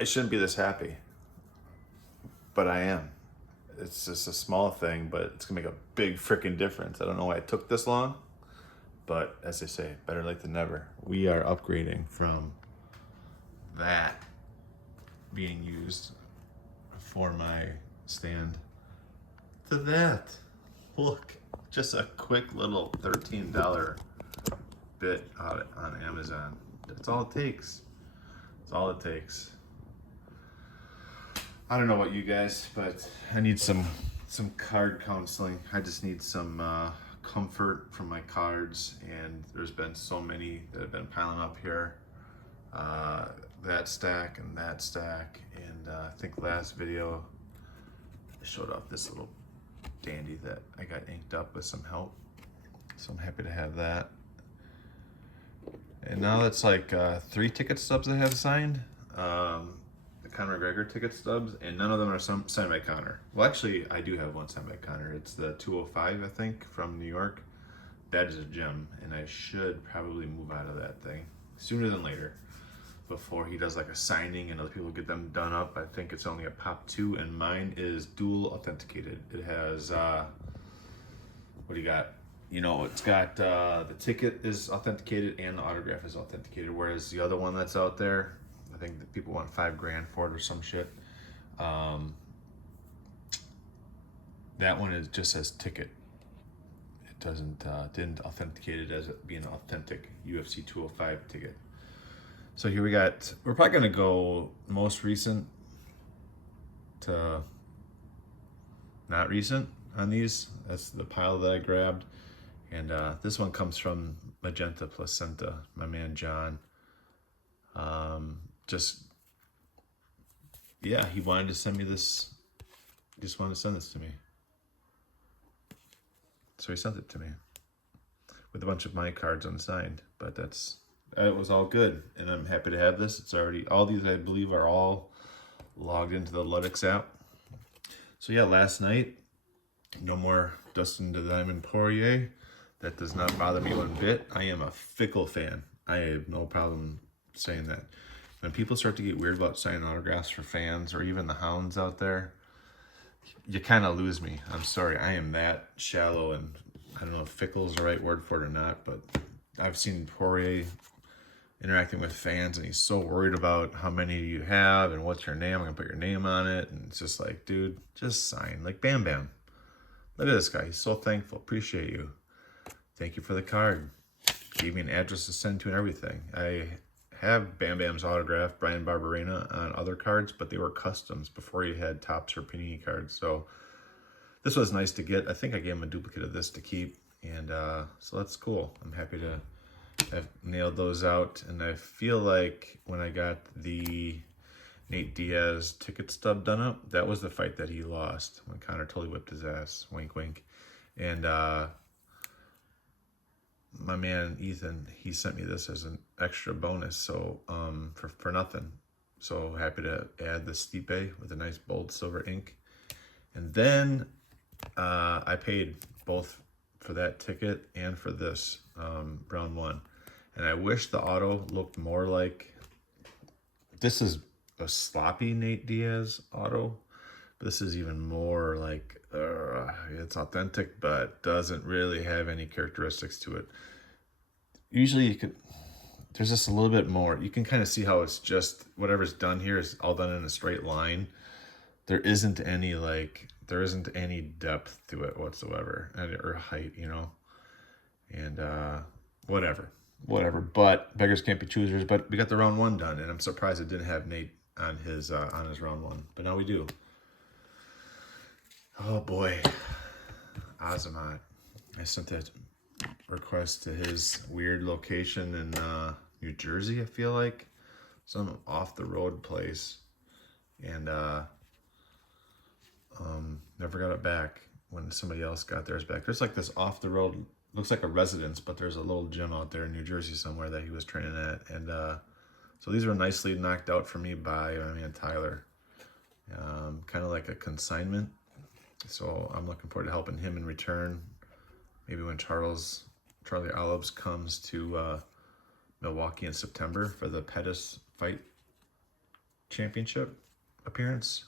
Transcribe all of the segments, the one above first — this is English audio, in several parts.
I shouldn't be this happy, but I am. It's just a small thing, but it's gonna make a big freaking difference. I don't know why it took this long, but as they say, better late than never. We are upgrading from that being used for my stand to that. Look, just a quick little $13 bit on Amazon. That's all it takes. That's all it takes. I don't know about you guys, but I need some card counseling. I just need some comfort from my cards, and there's been so many that have been piling up here. That stack and that stack, and I think last video I showed off this little dandy that I got inked up with some help. So I'm happy to have that. And now that's like 3 ticket stubs I have signed. The Conor McGregor ticket stubs, and none of them are signed by Conor. Well, actually, I do have one signed by Conor. It's the 205, I think, from New York. That is a gem, and I should probably move out of that thing sooner than later, before he does like a signing and other people get them done up. I think it's only a pop 2, and mine is dual authenticated. It has what do you got? You know, it's got the ticket is authenticated and the autograph is authenticated, whereas the other one that's out there, I think that people want $5,000 for it or some shit. That one is just says ticket. It didn't authenticate it as it being an authentic UFC 205 ticket. So here we're probably gonna go most recent to not recent on these. That's the pile that I grabbed. And this one comes from Magenta Placenta, my man John. Yeah, he wanted to send me this. He just wanted to send this to me. So he sent it to me with a bunch of my cards unsigned. But it was all good, and I'm happy to have this. It's already, all these I believe are all logged into the Ludix app. So yeah, last night, no more Dustin the Diamond Poirier. That does not bother me one bit. I am a fickle fan. I have no problem saying that. When people start to get weird about signing autographs for fans or even the hounds out there, you kind of lose me. I'm sorry. I am that shallow, and I don't know if fickle is the right word for it or not, but I've seen Poirier interacting with fans, and he's so worried about how many you have and what's your name. I'm going to put your name on it. And it's just like, dude, just sign. Like, Bam Bam. Look at this guy. He's so thankful. Appreciate you. Thank you for the card. Gave me an address to send to and everything. I have Bam Bam's autograph, Brian Barberena, on other cards, but they were customs before he had Topps or Panini cards. So this was nice to get. I think I gave him a duplicate of this to keep. And so that's cool. I'm happy to have nailed those out. And I feel like when I got the Nate Diaz ticket stub done up, that was the fight that he lost when Conor totally whipped his ass. Wink, wink. And my man Ethan, he sent me this as an extra bonus, so for nothing. So happy to add the Stipe with a nice bold silver ink. And then I paid both for that ticket and for this round 1. And I wish the auto looked more like, this is a sloppy Nate Diaz auto. This is even more like, it's authentic, but doesn't really have any characteristics to it. Usually there's just a little bit more. You can kind of see how it's just, whatever's done here is all done in a straight line. There isn't any depth to it whatsoever, or height, you know? And whatever. But beggars can't be choosers. But we got the round 1 done, and I'm surprised it didn't have Nate on his round 1, but now we do. Oh boy, Azamat. I sent a request to his weird location in New Jersey, I feel like. Some off the road place. And never got it back when somebody else got theirs back. There's like this off the road, looks like a residence, but there's a little gym out there in New Jersey somewhere that he was training at. And so these were nicely knocked out for me by my man Tyler. Kind of like a consignment. So I'm looking forward to helping him in return. Maybe when Charlie Olives comes to Milwaukee in September for the Pettis fight Championship appearance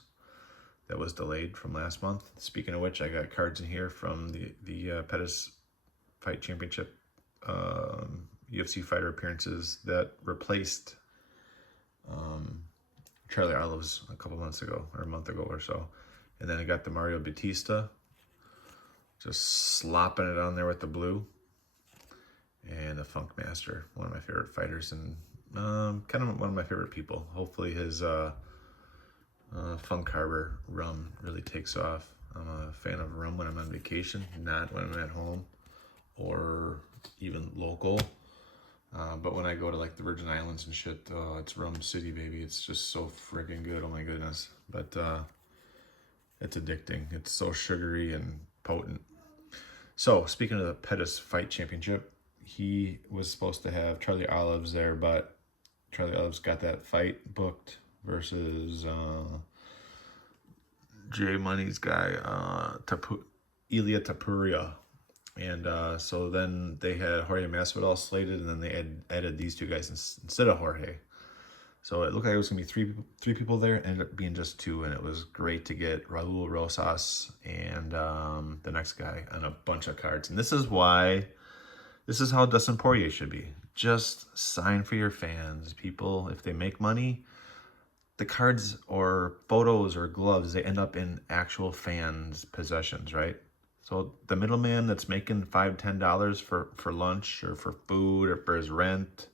that was delayed from last month. Speaking of which, I got cards in here from the Pettis Fight Championship UFC fighter appearances that replaced Charlie Olives a couple months ago, or a month ago or so. And then I got the Mario Batista, just slopping it on there with the blue. And the Funk Master, one of my favorite fighters, and kind of one of my favorite people. Hopefully his Funk Harbor rum really takes off. I'm a fan of rum when I'm on vacation, not when I'm at home or even local. But when I go to like the Virgin Islands and shit, it's Rum City, baby. It's just so friggin' good. Oh my goodness. But it's addicting. It's so sugary and potent. So speaking of the Pettis Fight Championship, he was supposed to have Charlie Olives there, but Charlie Olives got that fight booked versus J Money's guy, Ilia Topuria. And so then they had Jorge Masvidal slated, and then they added these two guys instead of Jorge. So it looked like it was going to be three people there. It ended up being just two, and it was great to get Raul Rosas and the next guy on a bunch of cards. And this is how Dustin Poirier should be. Just sign for your fans. People, if they make money, the cards or photos or gloves, they end up in actual fans' possessions, right? So the middleman that's making $5, $10 for lunch or for food or for his rent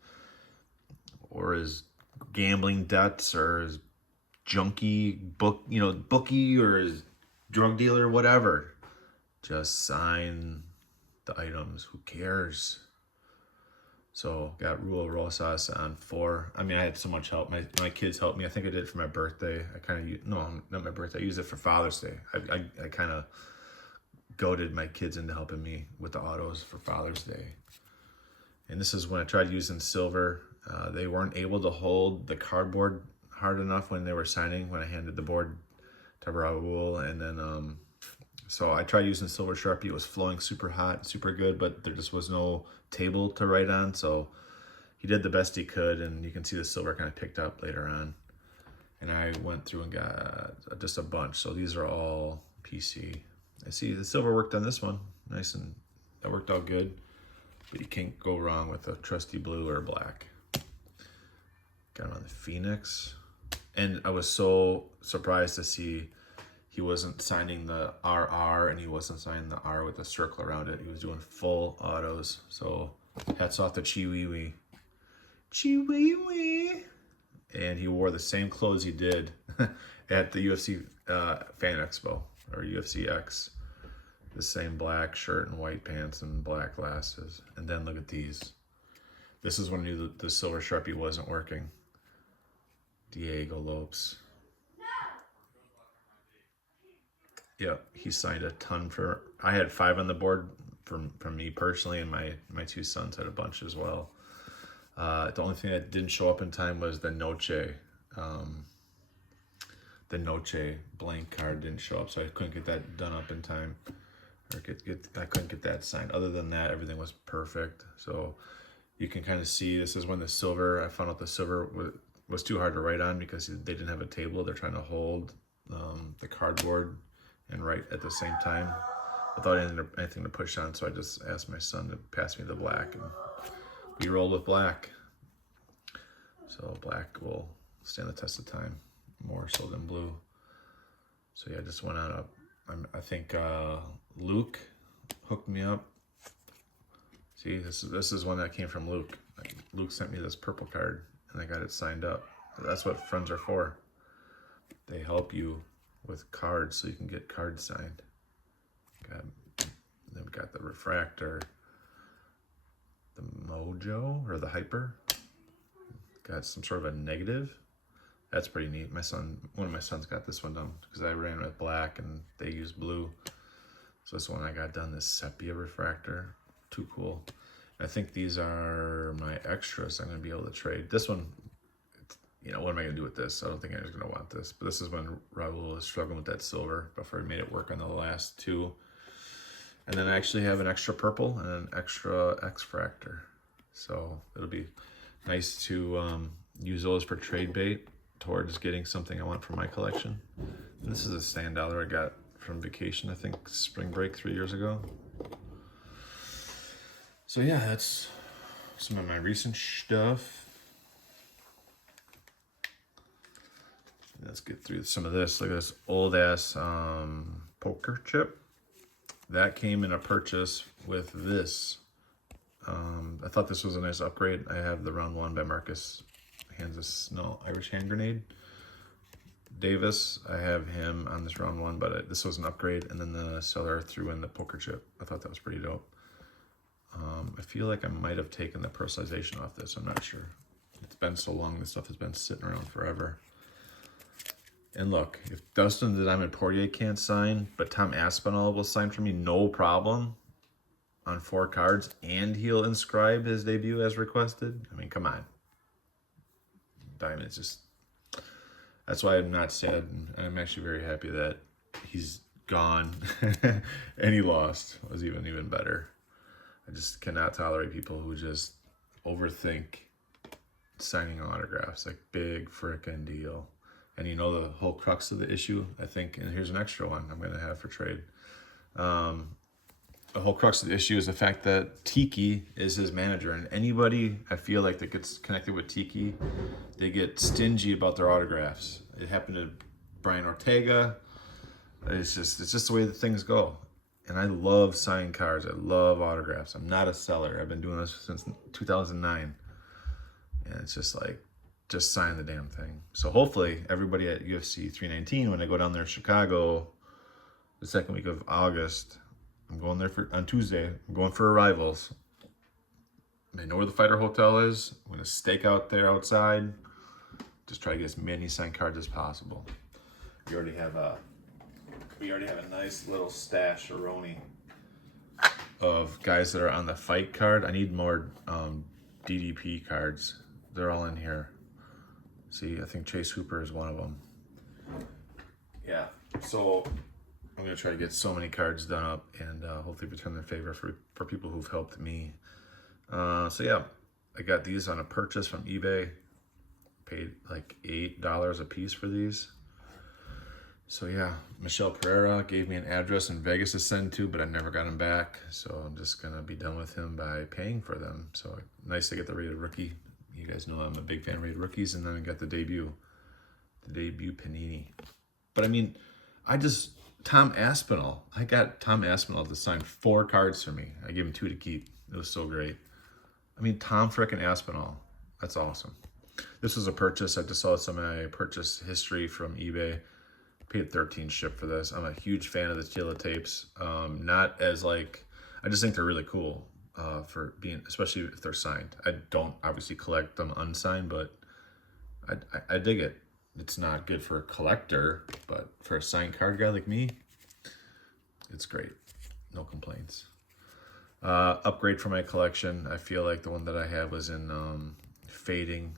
or his gambling debts or his bookie or his drug dealer, whatever, just sign the items. Who cares? So got Raul Rosas on 4. I mean, I had so much help. My kids helped me. I think I did it for my birthday. Not my birthday. I used it for Father's Day. I kind of goaded my kids into helping me with the autos for Father's Day. And this is when I tried using silver. They weren't able to hold the cardboard hard enough when they were signing, when I handed the board to Raul. And then, so I tried using silver Sharpie. It was flowing super hot, super good, but there just was no table to write on. So he did the best he could, and you can see the silver kind of picked up later on. And I went through and got just a bunch. So these are all PC. I see the silver worked on this one. Nice, and that worked out good. But you can't go wrong with a trusty blue or black. Got him on the Phoenix. And I was so surprised to see he wasn't signing the RR and he wasn't signing the R with a circle around it. He was doing full autos. So hats off to Chiwiwi. Chiwiwi. And he wore the same clothes he did at the UFC Fan Expo, or UFC X. The same black shirt and white pants and black glasses. And then look at these. This is when I knew the silver Sharpie wasn't working. Diego Lopes. Yeah, he signed a ton for... I had 5 on the board from me personally, and my 2 sons had a bunch as well. The only thing that didn't show up in time was the Noche. The Noche blank card didn't show up, so I couldn't get that done up in time. Or I couldn't get that signed. Other than that, everything was perfect. So you can kind of see this is when the silver... I found out the silver was too hard to write on because they didn't have a table. They're trying to hold the cardboard and write at the same time without anything to push on. So I just asked my son to pass me the black, and we rolled with black. So black will stand the test of time more so than blue. So yeah, I just went on I think Luke hooked me up. See, this is one that came from Luke. Luke sent me this purple card, and I got it signed up. That's what friends are for. They help you with cards so you can get cards signed. Then we got the refractor, the Mojo or the Hyper. Got some sort of a negative. That's pretty neat. One of my sons got this one done because I ran with black and they used blue. So this one I got done, this sepia refractor. Too cool. I think these are my extras I'm going to be able to trade. This one, what am I going to do with this? I don't think anyone's going to want this. But this is when Raul was struggling with that silver before he made it work on the last 2. And then I actually have an extra purple and an extra X-Fractor. So it'll be nice to use those for trade bait towards getting something I want for my collection. And this is a Stan Dollar I got from vacation, I think spring break 3 years ago. So yeah, that's some of my recent stuff. Let's get through some of this. Look at this old ass poker chip. That came in a purchase with this. I thought this was a nice upgrade. I have the round one by Marcus Hands Irish Hand Grenade. Davis, I have him on this round one, but this was an upgrade. And then the seller threw in the poker chip. I thought that was pretty dope. I feel like I might have taken the personalization off this. I'm not sure. It's been so long. This stuff has been sitting around forever. And look, if Dustin the Diamond Poirier can't sign, but Tom Aspinall will sign for me, no problem, on 4 cards, and he'll inscribe his debut as requested. I mean, come on. Diamond's just... That's why I'm not sad. I'm actually very happy that he's gone and he lost. It was even better. I just cannot tolerate people who just overthink signing autographs. Like, big frickin' deal. And you know the whole crux of the issue, I think, and here's an extra one I'm going to have for trade. The whole crux of the issue is the fact that Tiki is his manager. And anybody, I feel like, that gets connected with Tiki, they get stingy about their autographs. It happened to Brian Ortega. It's just the way that things go. And I love signed cards. I love autographs. I'm not a seller. I've been doing this since 2009. And it's just like, just sign the damn thing. So hopefully everybody at UFC 319, when I go down there in Chicago the second week of August, I'm going there on Tuesday. I'm going for arrivals. They know where the Fighter Hotel is. I'm going to stake out there outside. Just try to get as many signed cards as possible. We already have a nice little stash of guys that are on the fight card. I need more DDP cards. They're all in here. See, I think Chase Hooper is one of them. Yeah, so I'm going to try to get so many cards done up and hopefully return their favor for people who've helped me. So yeah, I got these on a purchase from eBay. Paid like $8 a piece for these. So yeah, Michelle Pereira gave me an address in Vegas to send to, but I never got him back. So I'm just going to be done with him by paying for them. So nice to get the rated rookie. You guys know I'm a big fan of rated rookies. And then I got the debut Panini. But I mean, Tom Aspinall. I got Tom Aspinall to sign 4 cards for me. I gave him 2 to keep. It was so great. I mean, Tom frickin' Aspinall. That's awesome. This was a purchase. I just saw some of my purchase history from eBay. Paid 13 ship for this. I'm a huge fan of the Tila tapes. Not as like, I just think they're really cool for being, especially if they're signed. I don't obviously collect them unsigned, but I dig it. It's not good for a collector, but for a signed card guy like me, it's great. No complaints. Upgrade for my collection. I feel like the one that I have was in fading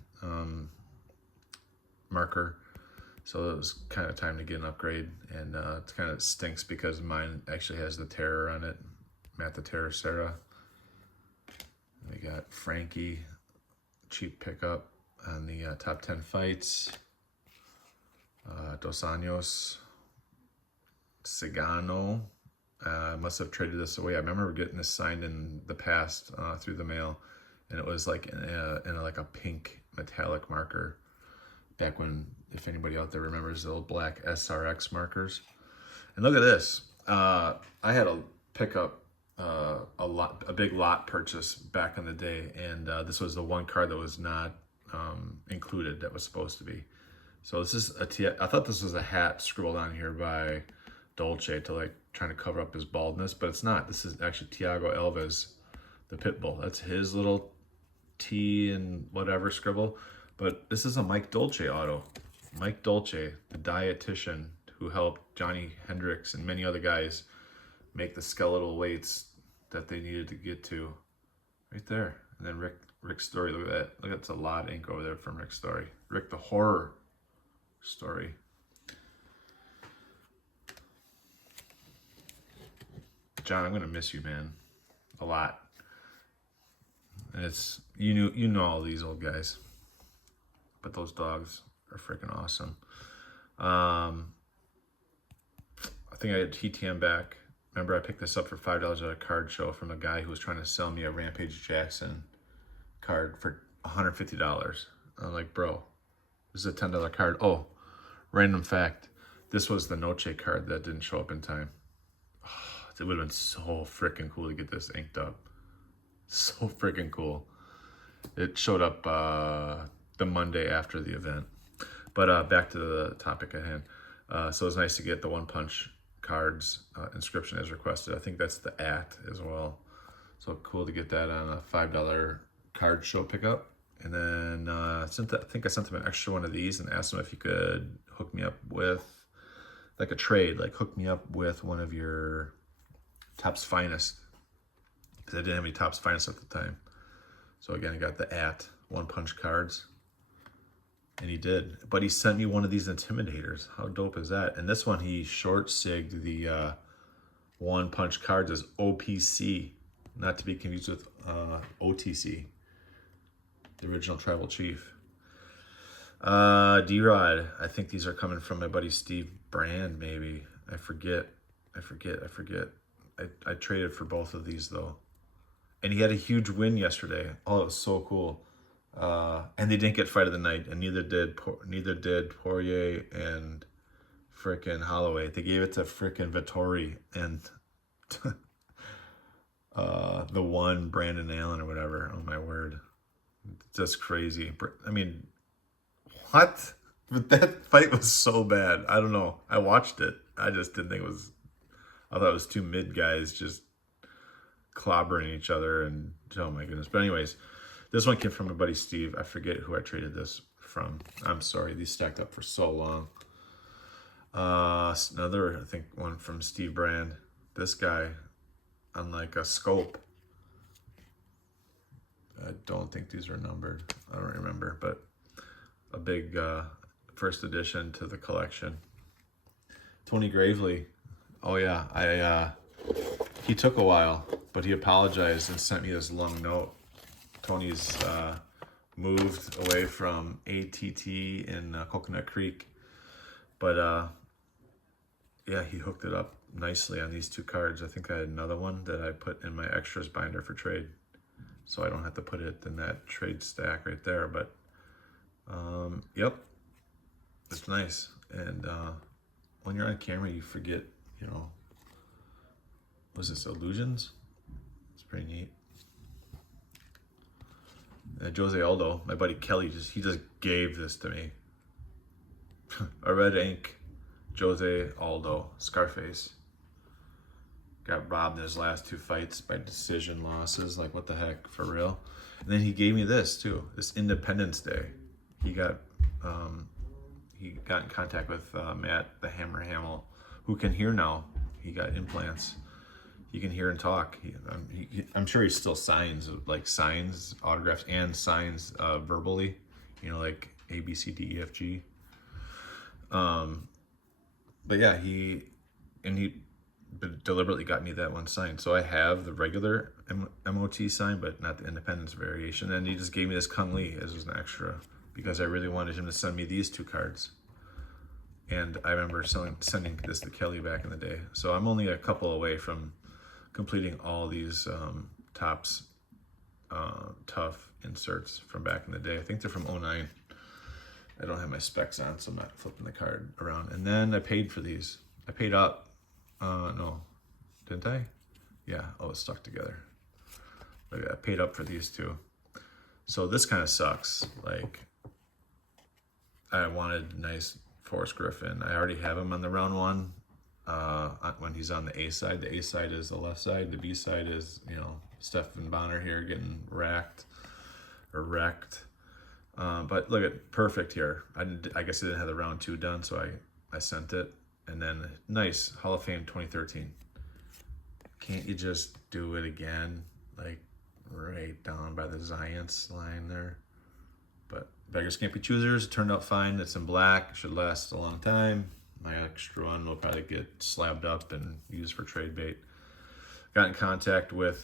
marker. So it was kind of time to get an upgrade, and it kind of stinks because mine actually has the Terror on it, Matt the Terror Serra. We got Frankie, cheap pickup on the top 10 fights. Dos Anjos, Cigano. I must have traded this away. I remember getting this signed in the past through the mail, and it was like in like a pink metallic marker. Back when, if anybody out there remembers the old black SRX markers. And look at this. I had a pickup, a big lot purchase back in the day, and this was the one card that was not included that was supposed to be. So this is I thought this was a hat scribbled on here by Dolce to like trying to cover up his baldness, but it's not. This is actually Thiago Alves, the Pitbull. That's his little T and whatever scribble. But this is a Mike Dolce auto. Mike Dolce, the dietitian who helped Johnny Hendricks and many other guys make the skeletal weights that they needed to get to. Right there. And then Rick Story, look at that. Look, that's a lot of ink over there from Rick Story. Rick the Horror Story. John, I'm gonna miss you, man. A lot. And it's you know all these old guys. But those dogs are freaking awesome. I think I had TTM back. Remember, I picked this up for $5 at a card show from a guy who was trying to sell me a Rampage Jackson card for $150. I'm like, bro, this is a $10 card. Oh, random fact. This was the Noche card that didn't show up in time. Oh, it would have been so freaking cool to get this inked up. So freaking cool. It showed up the Monday after the event. But back to the topic at hand. So it's nice to get the One Punch cards inscription as requested. I think that's the @ as well. So cool to get that on a $5 card show pickup. And then I think I sent him an extra one of these and asked him if he could hook me up with like a trade, like hook me up with one of your Topps Finest, because I didn't have any Topps Finest at the time. So again, I got the @ One Punch cards. And he did. But he sent me one of these Intimidators. How dope is that? And this one, he short-sigged the One Punch cards as OPC. Not to be confused with OTC. The original Tribal Chief. D-Rod. I think these are coming from my buddy Steve Brand, maybe. I forget. I traded for both of these, though. And he had a huge win yesterday. Oh, it was so cool. And they didn't get fight of the night, and neither did Poirier and frickin' Holloway. They gave it to frickin' Vettori and the one Brandon Allen or whatever. Oh my word, just crazy. I mean, what? But that fight was so bad. I don't know. I watched it. I just didn't think it was. I thought it was two mid guys just clobbering each other, and oh my goodness. But anyways. This one came from my buddy Steve. I forget who I traded this from. I'm sorry, these stacked up for so long. Another, I think, one from Steve Brand. This guy, on like a scope. I don't think these are numbered. I don't remember, but a big first addition to the collection. Tony Gravely. Oh yeah, he took a while, but he apologized and sent me this long note. Tony's moved away from ATT in Coconut Creek, but yeah, he hooked it up nicely on these two cards. I think I had another one that I put in my extras binder for trade, so I don't have to put it in that trade stack right there. But yep, it's nice. And when you're on camera, you forget, you know, was this Illusions? It's pretty neat. Jose Aldo, my buddy Kelly, he just gave this to me. A red ink Jose Aldo Scarface. Got robbed in his last two fights by decision losses. Like, what the heck, for real? And then he gave me this too. This Independence Day. He got in contact with Matt the Hammer Hamill, who can hear now. He got implants. He can hear and talk. I'm sure he still signs autographs and signs verbally, you know, like A, B, C, D, E, F, G. But yeah, he deliberately got me that one signed. So I have the regular MOT sign, but not the Independence variation. And he just gave me this Kung Lee as an extra because I really wanted him to send me these two cards. And I remember sending this to Kelly back in the day. So I'm only a couple away from completing all these Topps Tough inserts from back in the day. I think they're from 09. I don't have my specs on, so I'm not flipping the card around. And then I paid for these. I paid up. No, didn't I? Yeah, oh, it's stuck together. Look, I paid up for these two. So this kind of sucks. Like, I wanted nice Forrest Griffin. I already have him on the round one. When he's on the A side. The A side is the left side. The B side is, you know, Stephen Bonner here getting wrecked. But look at perfect here. I guess I didn't have the round two done, so I sent it. And then nice Hall of Fame 2013. Can't you just do it again? Like right down by the Giants line there. But beggars can't be choosers. It turned out fine. It's in black. Should last a long time. My extra one will probably get slabbed up and used for trade bait. Got in contact with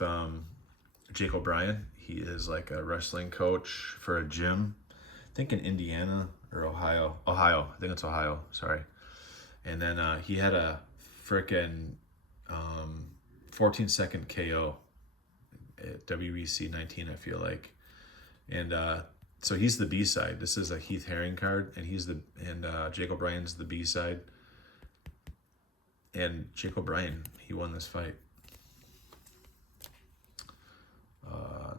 Jake O'Brien. He is like a wrestling coach for a gym, I think in Indiana or Ohio. Ohio, I think it's Ohio. Sorry. And then he had a frickin' 14-second KO at WEC 19, I feel like. And so he's the B side. This is a Heath Herring card, and Jake O'Brien's the B side. And Jake O'Brien, he won this fight.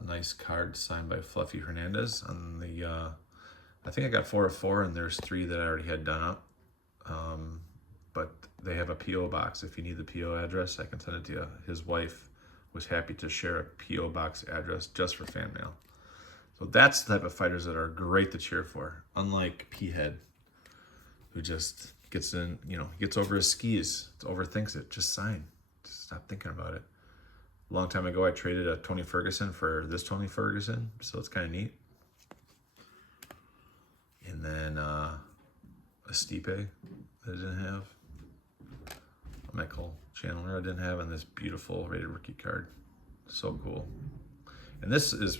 Nice card signed by Fluffy Hernandez on the. I think I got 4 of 4, and there's 3 that I already had done up. But they have a PO box. If you need the PO address, I can send it to you. His wife was happy to share a PO box address just for fan mail. So that's the type of fighters that are great to cheer for. Unlike P-Head, who just gets gets over his skis, overthinks it. Just sign. Just stop thinking about it. A long time ago, I traded a Tony Ferguson for this Tony Ferguson, so it's kind of neat. And then a Stipe I didn't have. A Michael Chandler I didn't have, and this beautiful rated rookie card. So cool. And this is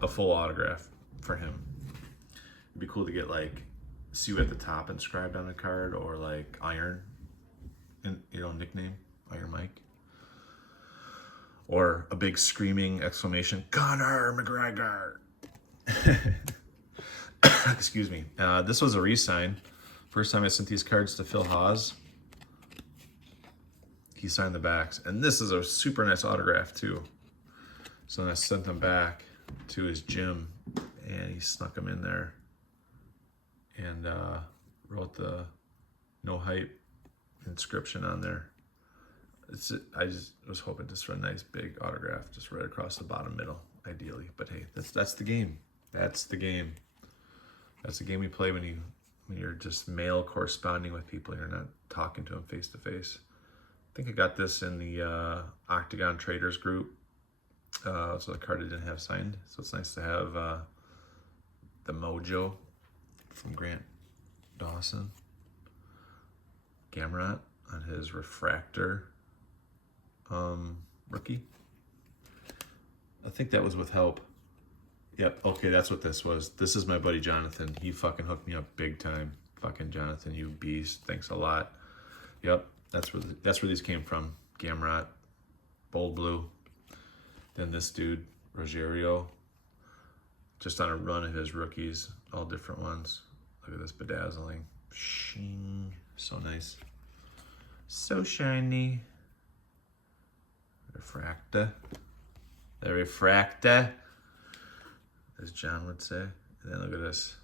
a full autograph for him. It'd be cool to get like Sue at the top inscribed on a card, or like Iron, nickname, Iron Mike. Or a big screaming exclamation, Conor McGregor. Excuse me. This was a re-sign. First time I sent these cards to Phil Haas. He signed the backs. And this is a super nice autograph too. So then I sent them back to his gym, and he snuck them in there and wrote the no hype inscription on there. I just was hoping just for a nice big autograph just right across the bottom middle, ideally. But hey, that's the game. That's the game. That's the game we play when you're just mail corresponding with people. You're not talking to them face to face. I think I got this in the Octagon Traders group. So the card I didn't have signed. So it's nice to have the Mojo from Grant Dawson. Gamrot on his Refractor rookie. I think that was with help. Yep, okay, that's what this was. This is my buddy Jonathan. He fucking hooked me up big time. Fucking Jonathan, you beast. Thanks a lot. Yep, that's where these came from. Gamrot, Bold Blue. Then this dude, Rogerio, just on a run of his rookies, all different ones. Look at this bedazzling. Shing. So nice. So shiny. Refractor. The Refractor, as John would say. And then look at this.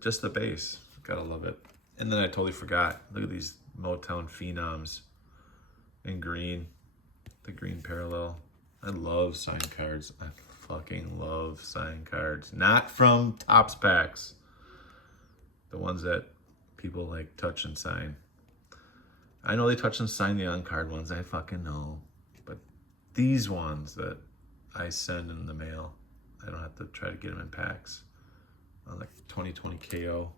Just the base. Gotta love it. And then I totally forgot. Look at these Motown Phenoms in green. The green parallel. I love signed cards. I fucking love signed cards. Not from Topps packs. The ones that people like touch and sign. I know they touch and sign the on-card ones. I fucking know. But these ones that I send in the mail, I don't have to try to get them in packs. On the 2020 KO.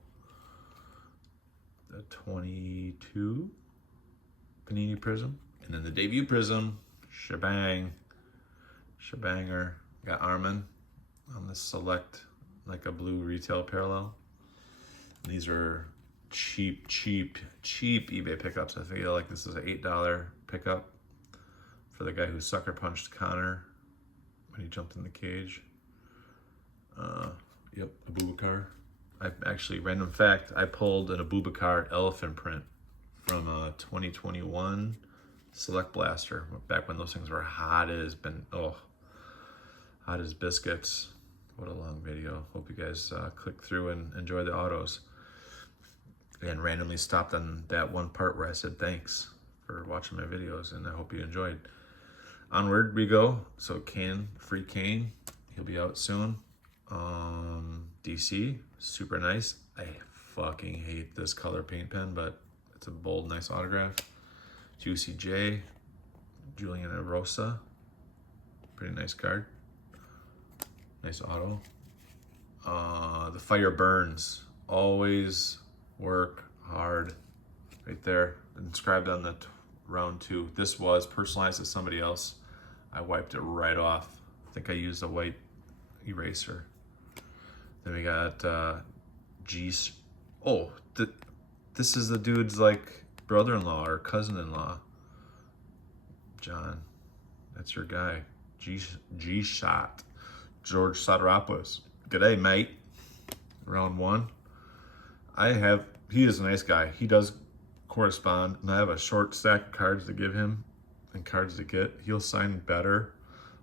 The 22 Panini Prism. And then the debut Prism. Shebang. Shebanger. Got Armin on the select, like a blue retail parallel. And these are cheap eBay pickups. I feel like this is an $8 pickup for the guy who sucker punched Conor when he jumped in the cage. Yep, Abubakar. I actually, random fact, I pulled an Abubakar elephant print from a 2021 Select Blaster, back when those things were hot as biscuits. What a long video. Hope you guys click through and enjoy the autos. And randomly stopped on that one part where I said thanks for watching my videos, and I hope you enjoyed. Onward we go. So Free Kane, he'll be out soon. DC, super nice. I fucking hate this color paint pen, but it's a bold, nice autograph. Juicy J, Julian Erosa, pretty nice card. Nice auto. The Fire Burns, always work hard. Right there, inscribed on the round 2. This was personalized to somebody else. I wiped it right off. I think I used a white eraser. Then we got Geez. Oh, this is the dude's like brother-in-law or cousin-in-law. John, that's your guy. G-Shot. George Soteropoulos. G'day, mate. Round 1. He is a nice guy. He does correspond, and I have a short stack of cards to give him and cards to get. He'll sign better.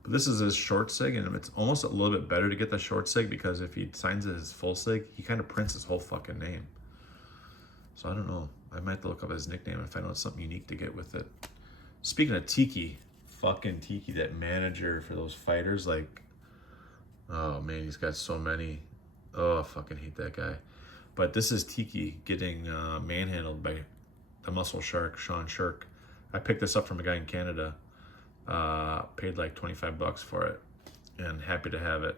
But this is his short sig, and it's almost a little bit better to get the short sig because if he signs it as full sig, he kind of prints his whole fucking name. So I don't know. I might have to look up his nickname and find out something unique to get with it. Speaking of Tiki, fucking Tiki, that manager for those fighters, like, oh man, he's got so many. Oh, I fucking hate that guy. But this is Tiki getting manhandled by the muscle shark, Sean Shirk. I picked this up from a guy in Canada. Paid like $25 for it, and happy to have it.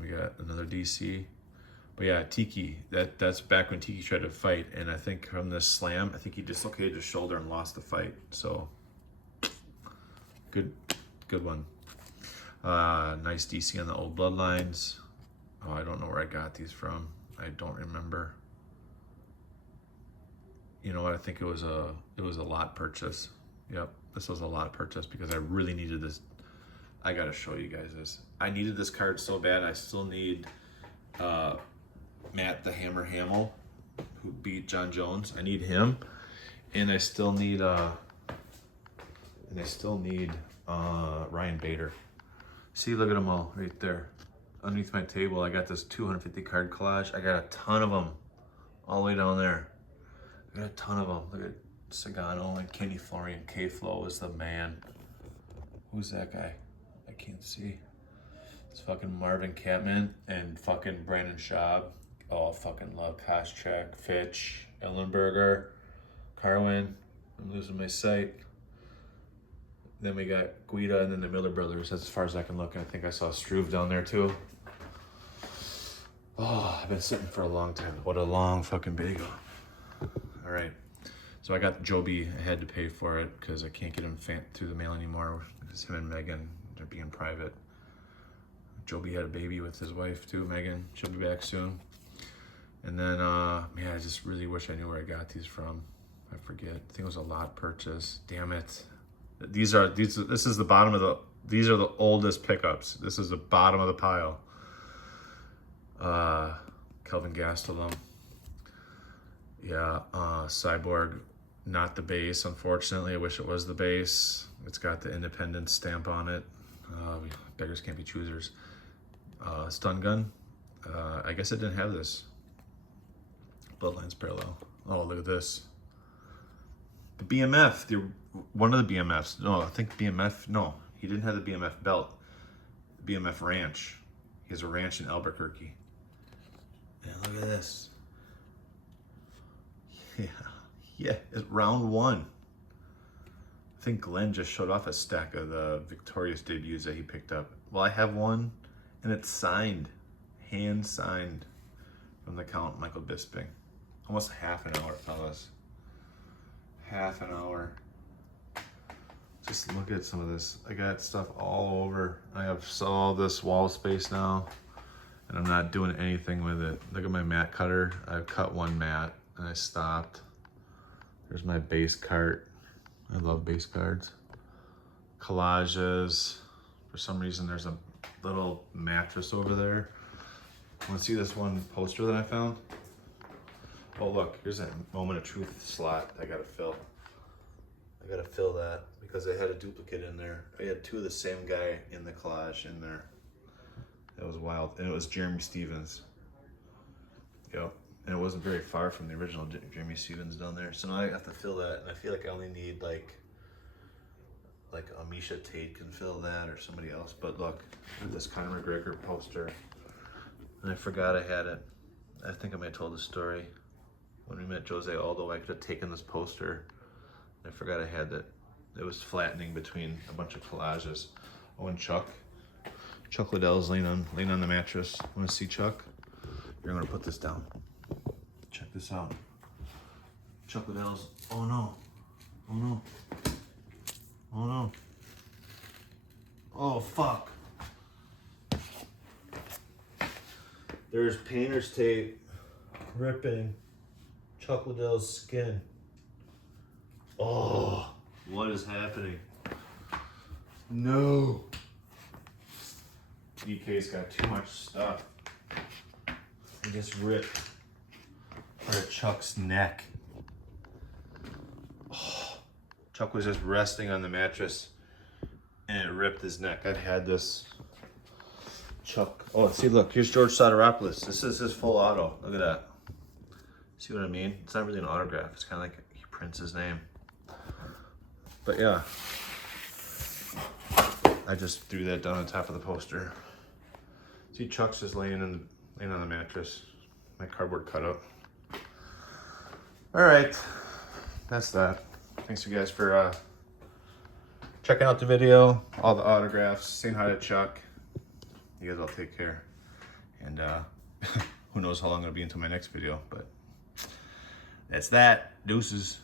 We got another DC. But yeah, Tiki, that's back when Tiki tried to fight, and I think from this slam, I think he dislocated his shoulder and lost the fight. So good one. Nice DC on the old bloodlines. Oh, I don't know where I got these from. I don't remember. You know what? I think it was a lot purchase. Yep, this was a lot purchase because I really needed this. I gotta show you guys this. I needed this card so bad. I still need Matt the Hammer Hamill, who beat John Jones. I need him, and I still need Ryan Bader. See, look at them all right there. Underneath my table, I got this 250 card collage. I got a ton of them all the way down there. I got a ton of them. Look at Sagano and Kenny Florian. K-Flow is the man. Who's that guy? I can't see. It's fucking Marvin Catman and fucking Brandon Schaub. Oh, I fucking love Koscheck, Fitch, Ellenberger, Carwin. I'm losing my sight. Then we got Guida and then the Miller brothers. That's as far as I can look. I think I saw Struve down there too. Oh, I've been sitting for a long time. What a long fucking bagel. All right. So I got Joby. I had to pay for it because I can't get him through the mail anymore because him and Megan, they're being private. Joby had a baby with his wife too, Megan. She'll be back soon. And then, man, I just really wish I knew where I got these from. I forget. I think it was a lot purchase. Damn it. This is the bottom of these are the oldest pickups. This is the bottom of the pile. Kelvin Gastelum. Yeah, Cyborg, not the base, unfortunately. I wish it was the base. It's got the Independence stamp on it. Beggars can't be choosers. Stun gun. I guess it didn't have this. Bloodlines parallel. Oh, look at this. The BMF, one of the BMFs. No, I think BMF, no, he didn't have the BMF belt. BMF ranch. He has a ranch in Albuquerque. And look at this. Yeah, it's round 1. I think Glenn just showed off a stack of the Victorious debuts that he picked up. Well, I have one, and it's signed, hand signed from the Count Michael Bisping. Almost half an hour, fellas. Half an hour. Just look at some of this. I got stuff all over. I have all this wall space now, and I'm not doing anything with it. Look at my mat cutter. I've cut one mat, and I stopped. There's my base cart. I love base cards. Collages. For some reason, there's a little mattress over there. Want to see this one poster that I found? Oh look, here's that Moment of Truth slot I gotta fill. I gotta fill that because I had a duplicate in there. I had 2 of the same guy in the collage in there. That was wild. And it was Jeremy Stevens. Yep. And it wasn't very far from the original Jeremy Stevens down there. So now I have to fill that, and I feel like I only need like Amisha Tate can fill that or somebody else. But look at this Conor McGregor poster. And I forgot I had it. I think I might have told the story. When we met Jose Aldo, I could have taken this poster. I forgot I had it. It was flattening between a bunch of collages. Oh, and Chuck Liddell's laying on the mattress. Want to see Chuck? You're gonna put this down. Check this out. Chuck Liddell's. Oh no! Oh no! Oh no! Oh fuck! There's painter's tape ripping Chuck Liddell's skin. Oh, what is happening? No. DK's got too much stuff. He just ripped part of Chuck's neck. Oh, Chuck was just resting on the mattress and it ripped his neck. I'd had this Chuck. Oh, see, look, here's George Soteropoulos. This is his full auto. Look at that. See what I mean? It's not really an autograph. It's kind of like he prints his name. But yeah, I just threw that down on top of the poster. See, Chuck's just laying on the mattress. My cardboard cutout. All right, that's that. Thanks you guys for checking out the video, all the autographs, saying hi to Chuck. You guys all take care. And who knows how long it'll be until my next video, but that's that. Deuces.